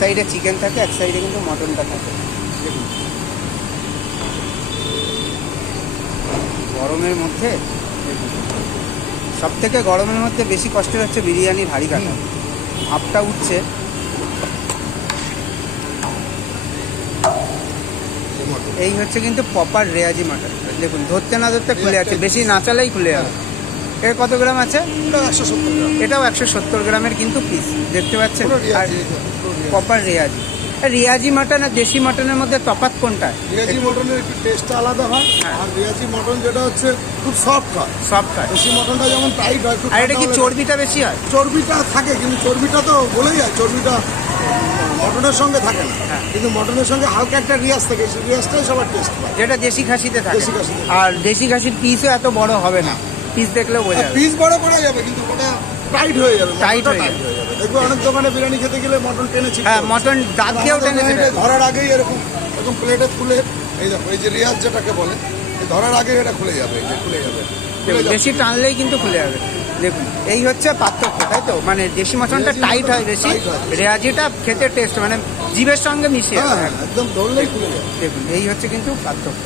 সাইডে চিকেন থাকে, এক সাইডে কিন্তু মটনটা থাকে। দেখুন গরমের মধ্যে, সব থেকে গরমের মধ্যে বেশি কষ্টের হচ্ছে বিরিয়ানির হাঁড়ি কাটা। ভাপটা উঠছে, এই হচ্ছে কিন্তু প্রপার রেয়াজি মাটন। দেখুন ধরতে না ধরতে খুলে আছে, বেশি নাচালেই খুলে যাবে। এর কত গ্রাম আছে? 170 গ্রাম। এটাও 170 গ্রামের কিন্তু পিস, দেখতে পাচ্ছেন। আর প্রপার রেয়াজি। রিয়াজি মাটন আর দেশি মাটনের মধ্যে তফাৎ কোনটা? রিয়াজি মটনের একটু টেস্টটা আলাদা হয়, আর রিয়াজি মটন যেটা হচ্ছে খুব সফট হয়। সফট হয়। দেশি মটনটা যেমন টাইট হয়, আর এটা কি চর্বিটা বেশি হয়? চর্বিটা থাকে, কিন্তু চর্বিটা তো বলেই যায় চর্বিটা মটনের সঙ্গে থাকে না, কিন্তু মটনের সঙ্গে হালকা একটা রিয়াজ থাকে, সেই রিয়াজটাই সবার টেস্ট পায়। যেটা দেশি খাসিতে থাকে। দেশি খাসিতে। আর দেশি খাসির পিসও এত বড় হবে না, পিস দেখলেও বোঝা যাবে। পিস বড় করা যাবে, কিন্তু ওটা টাইট হয়ে যাবে, টাইট হয়ে যাবে। দেখবো অনেক দোকানে বিরিয়ানি খেতে গেলে মটন টেনেছি, হ্যাঁ মটন দাঁত দিয়েও টেনেছে। ধরার আগেই এরকম এরকম প্লেটে খুলে, এই দেখো এই যে রিয়াজ যেটাকে বলে, এই ধরার আগে এটা খুলে যাবে, এই যে খুলে যাবে। বেশি টানলেই কিন্তু খুলে যাবে। দেখুন এই হচ্ছে পার্থক্য, তাই তো? মানে দেশি মটনটা টাইট হয় বেশি, রেয়াজিটা খেতে টেস্ট মানে জিভের সঙ্গে মিশিয়ে একদম ধরলেই খুলে যাবে। দেখুন এই হচ্ছে কিন্তু পার্থক্য।